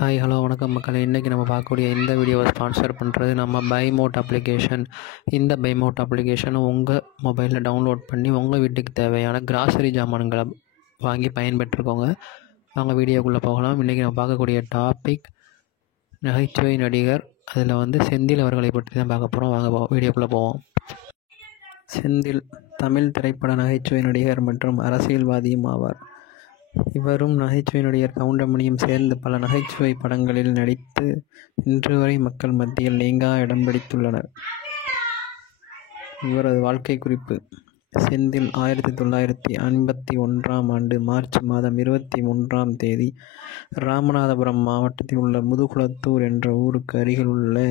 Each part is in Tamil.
ஹாய் ஹலோ வணக்கம் மக்களே. இன்றைக்கி நம்ம பார்க்கக்கூடிய இந்த வீடியோவை ஸ்பான்சர் பண்ணுறது நம்ம பைமோட் அப்ளிகேஷன். இந்த பைமோட் அப்ளிகேஷனை உங்கள் மொபைலில் டவுன்லோட் பண்ணி உங்கள் வீட்டுக்கு தேவையான கிராசரி ஜாமான்களை வாங்கி பயன்பெற்றுக்கோங்க. அவங்க வீடியோக்குள்ளே போகலாம். இன்றைக்கி நம்ம பார்க்கக்கூடிய டாபிக் நகைச்சுவை நடிகர். அதில் செந்தில் அவர்களை பற்றி தான் பார்க்க போகிறோம். வாங்க வீடியோக்குள்ளே போவோம். செந்தில் தமிழ் திரைப்பட நகைச்சுவை நடிகர் மற்றும் அரசியல்வாதியும் ஆவார். இவரும் நகைச்சுவை நடிகர் கவுண்டமணியும் சேர்ந்து பல நகைச்சுவை படங்களில் நடித்து இன்று வரை மக்கள் மத்தியில் நீங்கா இடம் பிடித்துள்ளனர். இவரது வாழ்க்கை குறிப்பு: செந்தில் 1951ஆம் ஆண்டு மார்ச் மாதம் 23ஆம் தேதி ராமநாதபுரம் மாவட்டத்தில் உள்ள முதுகுளத்தூர் என்ற ஊருக்கு அருகில் உள்ள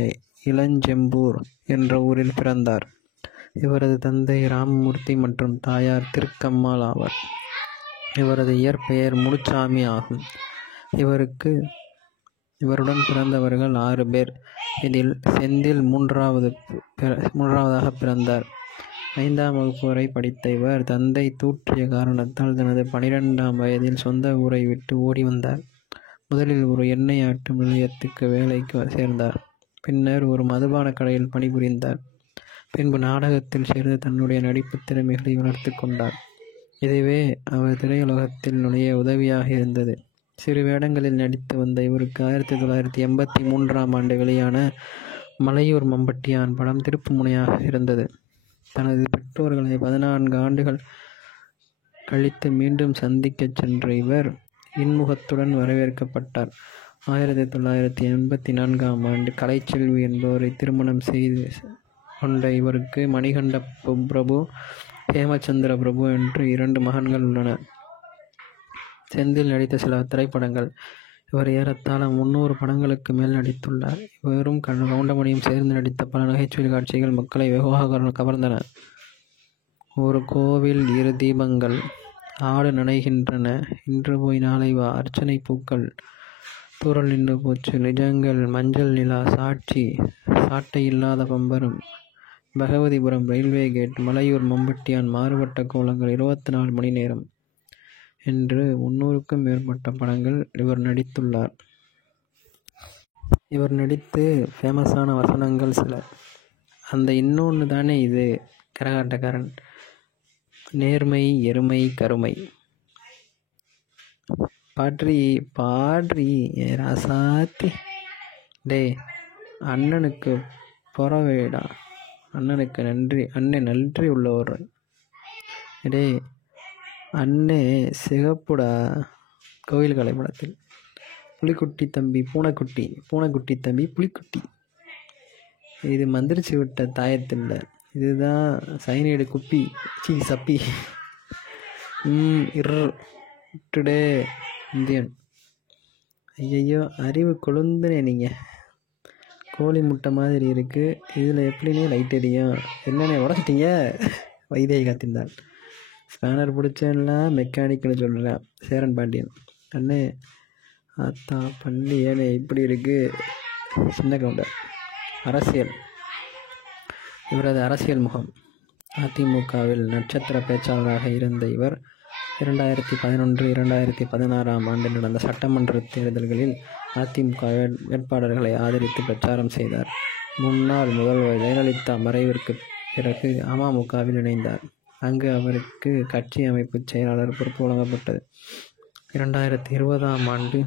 இளஞ்செம்பூர் என்ற ஊரில் பிறந்தார். இவரது தந்தை ராமமூர்த்தி மற்றும் தாயார் திருக்கம்மாள் ஆவார். இவரது இயற்பெயர் முனுசாமி ஆகும். இவருடன் பிறந்தவர்கள் 6 பேர். இதில் செந்தில் மூன்றாவதாக பிறந்தார். 5ஆம் வகுப்பு வரை படித்த இவர் தந்தை தூற்றிய காரணத்தால் தனது 12ஆம் வயதில் சொந்த ஊரை விட்டு ஓடி வந்தார். முதலில் ஒரு எண்ணெய் ஆட்டும் நிலையத்துக்கு வேலைக்கு சேர்ந்தார். பின்னர் ஒரு மதுபான கடையில் பணிபுரிந்தார். பின்பு நாடகத்தில் சேர்ந்து தன்னுடைய நடிப்பு திறமைகளை வளர்த்து கொண்டார். இதுவே அவர் திரையுலகத்தில் நுழைய உதவியாக இருந்தது. சிறு வேடங்களில் நடித்து வந்த இவருக்கு 1983ஆம் ஆண்டு வெளியான மலையூர் மம்பட்டியான் படம் திருப்புமுனையாக இருந்தது. தனது பெற்றோர்களை 14 ஆண்டுகள் கழித்து மீண்டும் சந்திக்க சென்ற இவர் இன்முகத்துடன் வரவேற்கப்பட்டார். 1984ஆம் ஆண்டு கலைச்செல்வி என்பவரை திருமணம் செய்து கொண்ட இவருக்கு மணிகண்ட பிரபு, ஹேமச்சந்திர பிரபு என்று 2 மகன்கள் உள்ளனர். செந்தில் நடித்த சில திரைப்படங்கள்: இவர் ஏறத்தாழ 300 படங்களுக்கு மேல் நடித்துள்ளார். இவரும் கவுண்டமணியும் சேர்ந்து நடித்த பல நகைச்சுவை காட்சிகள் மக்களை வெகுவாக கவர்ந்தன. ஒரு கோவில் 2 தீபங்கள், ஆடு நனைகின்றன, இன்று போய் நாளை வா, அர்ச்சனை பூக்கள், தூறல் நின்று போச்சு, நிஜங்கள், மஞ்சள் நிலா, சாட்சி, சாட்டை இல்லாத பம்பரம், பகவதிபுரம் ரயில்வே கேட், மலையூர் மம்பட்டியான், மாறுபட்ட கோலங்கள், 24 மணி நேரம் என்று 300க்கும் மேற்பட்ட படங்கள் இவர் நடித்துள்ளார். இவர் நடித்து ஃபேமஸான வசனங்கள் சில: அந்த இன்னொன்று தானே இது, கரகாட்டக்காரன், நேர்மை, எருமை, கருமை, பாட்ரி ராசாத்தி, டே அண்ணனுக்கு பொறவேடா, அண்ணனுக்கு நன்றி, அண்ணன் நன்றி உள்ளவர், டே அண்ணே சிகப்புடா, கோவில் கலைப்படத்தில், புலிக்குட்டி தம்பி பூனைக்குட்டி, பூனைக்குட்டி தம்பி புலிக்குட்டி, இது மந்திரிச்சு விட்ட தாயத்தில், இதுதான் சைனைடு குப்பி, சப்பி, டுடே இந்தியன், ஐயையோ அறிவு கொழுந்துனே நீங்கள், கோழி முட்டை மாதிரி இருக்குது, இதில் எப்படின்னே லைட் எரியும், என்னென்ன உடச்சிட்டீங்க, வைதேகி காத்திருந்தாள், ஸ்பேனர் பிடிச்செல்லாம் மெக்கானிக்கல் சொல்கிறேன், சேரன் பாண்டியன், அண்ணே ஆத்தா பள்ளி ஏனே இப்படி இருக்குது, சின்ன கவுண்டர். அரசியல்: இவரது அரசியல் முகம்: அதிமுகவில் நட்சத்திர பேச்சாளராக இருந்த இவர் 2011-2016ஆம் ஆண்டு நடந்த சட்டமன்ற தேர்தல்களில் அதிமுக வேட்பாளர்களை ஆதரித்து பிரச்சாரம் செய்தார். முன்னாள் முதல்வர் ஜெயலலிதா மறைவிற்கு பிறகு அமமுகவில் இணைந்தார். அங்கு அவருக்கு கட்சி அமைப்பு செயலாளர் பொறுப்பு வழங்கப்பட்டது. 2020ஆம் ஆண்டு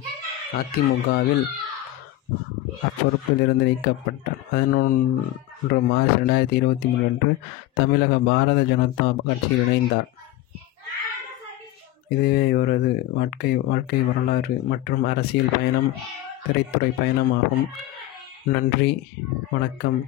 அதிமுகவில் அப்பொறுப்பில் இருந்து நீக்கப்பட்டார். 11 மார்ச் 2023 அன்று தமிழக பாரத ஜனதா கட்சியில் இணைந்தார். இதுவே இவரது வாழ்க்கை வரலாறு மற்றும் அரசியல் பயணம், திரைத்துறை பயணம் ஆகும். நன்றி, வணக்கம்.